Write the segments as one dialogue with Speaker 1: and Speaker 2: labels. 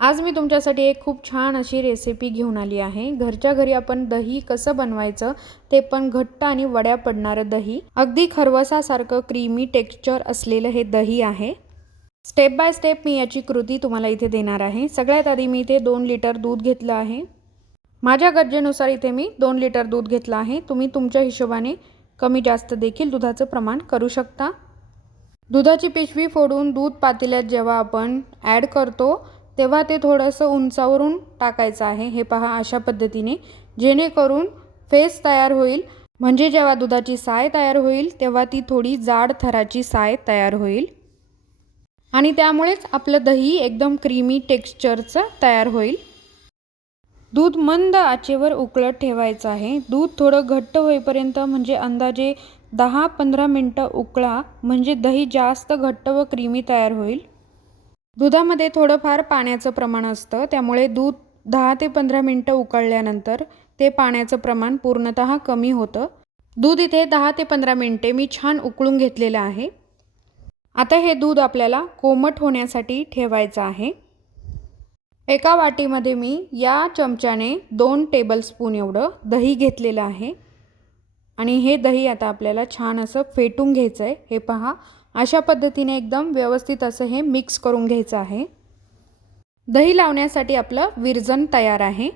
Speaker 1: आज मी तुमच्यासाठी एक खूप छान अशी रेसिपी घेऊन आली आहे. घरच्या घरी आपण दही कसं बनवायचं ते पण घट्ट आणि वड्या पडणारं दही. अगदी खरवसासारखं क्रीमी टेक्स्चर असलेलं हे दही आहे. स्टेप बाय स्टेप मी याची कृती तुम्हाला इथे देणार आहे. सगळ्यात आधी मी इथे दोन लिटर दूध घेतलं आहे. माझ्या गरजेनुसार इथे मी दोन लिटर दूध घेतलं आहे. तुम्ही तुमच्या हिशोबाने कमी जास्त देखील दुधाचं प्रमाण करू शकता. दुधाची पिशवी फोडून दूध पातेल्यात जेव्हा आपण ॲड करतो तेव्हा ते थोडंसं उंचावरून टाकायचं आहे. हे पहा अशा पद्धतीने. जेणेकरून फेस तयार होईल. म्हणजे जेव्हा दुधाची साय तयार होईल तेव्हा ती थोडी जाड थराची साय तयार होईल. आणि त्यामुळेच आपलं दही एकदम क्रीमी टेक्स्चरचं तयार होईल. दूध मंद आचेवर उकळत ठेवायचं आहे. दूध थोडं घट्ट होईपर्यंत म्हणजे अंदाजे दहा पंधरा मिनटं उकळा. म्हणजे दही जास्त घट्ट व क्रीमी तयार होईल. दुधामध्ये थोडंफार पाण्याचं प्रमाण असतं. त्यामुळे दूध दहा ते पंधरा मिनटं उकळल्यानंतर ते पाण्याचं प्रमाण पूर्णतः कमी होतं. दूध इथे दहा ते पंधरा मिनटे मी छान उकळून घेतलेलं आहे. आता हे दूध आपल्याला कोमट होण्यासाठी ठेवायचं आहे. एका वाटीमध्ये मी या चमच्याने दोन टेबलस्पून एवढं दही घेतलेलं आहे. आणि हे दही आता आपल्याला छान असं फेटून घ्यायचं आहे हे पहा अशा पद्धतीने एकदम व्यवस्थित असं हे मिक्स करून घ्यायचं आहे. दही लावण्यासाठी आपलं विरजन तयार आहे.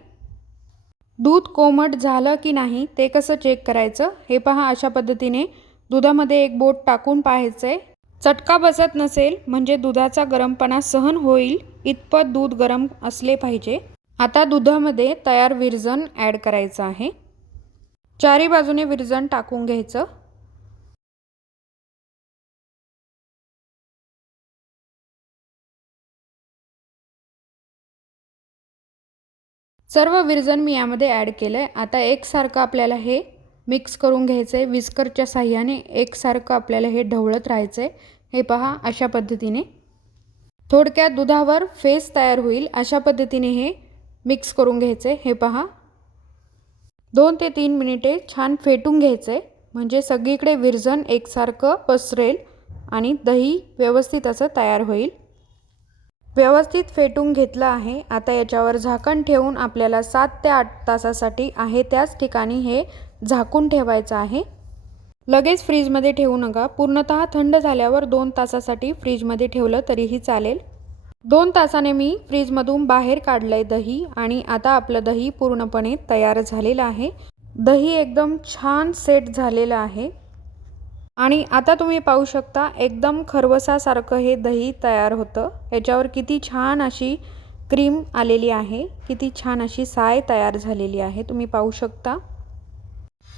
Speaker 1: दूध कोमट झालं की नाही ते कसं चेक करायचं हे पहा अशा पद्धतीने. दुधामध्ये एक बोट टाकून पाहायचं आहे चटका बसत नसेल म्हणजे दुधाचा गरमपणा सहन होईल इतपत दूध गरम असले पाहिजे. आता दुधामध्ये तयार विरजन ॲड करायचं आहे. चारी बाजूने विरजन टाकून घ्यायचं. सर्व विरजन मी यामध्ये ॲड केलं आहे आता एकसारखं आपल्याला हे मिक्स करून घ्यायचं आहे विस्करच्या साह्याने एकसारखं आपल्याला हे ढवळत राहायचं आहे हे पहा अशा पद्धतीने. थोडक्यात दुधावर फेस तयार होईल. अशा पद्धतीने हे मिक्स करून घ्यायचं आहे हे पहा. दोन ते तीन मिनिटे छान फेटून घ्यायचं आहे म्हणजे सगळीकडे विरजन एकसारखं पसरेल आणि दही व्यवस्थित असं तयार होईल. व्यवस्थित फेटून घेतलं आहे. आता याच्यावर झाकण ठेवून आपल्याला सात ते आठ तासासाठी आहे त्याच ठिकाणी हे झाकून ठेवायचं आहे. लगेच फ्रीजमध्ये ठेवू नका. पूर्णतः थंड झाल्यावर दोन तासासाठी फ्रीजमध्ये ठेवलं तरीही चालेल. दोन तासाने मी फ्रीजमधून बाहेर काढलं आहे दही आणि आता आपलं दही पूर्णपणे तयार झालेलं आहे. दही एकदम छान सेट झालेलं आहे. आणि आता तुम्ही पाहू शकता एकदम खरवसासारखं हे दही तयार होतं. याच्यावर किती छान अशी क्रीम आलेली आहे किती छान अशी साय तयार झालेली आहे तुम्ही पाहू शकता.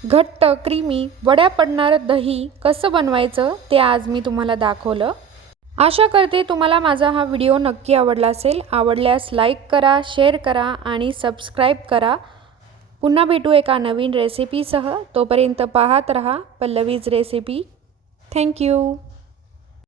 Speaker 1: घट्ट क्रीमी वड्या पडणारं दही कसं बनवायचं ते आज मी तुम्हाला दाखवलं. आशा करते तुम्हाला माझा हा व्हिडिओ नक्की आवडला असेल. आवडल्यास लाईक करा शेअर करा आणि सबस्क्राईब करा. पुन्हा भेटू एका नवीन रेसिपीसह तोपर्यंत पाहत रहा पल्लवीज रेसिपी थँक्यू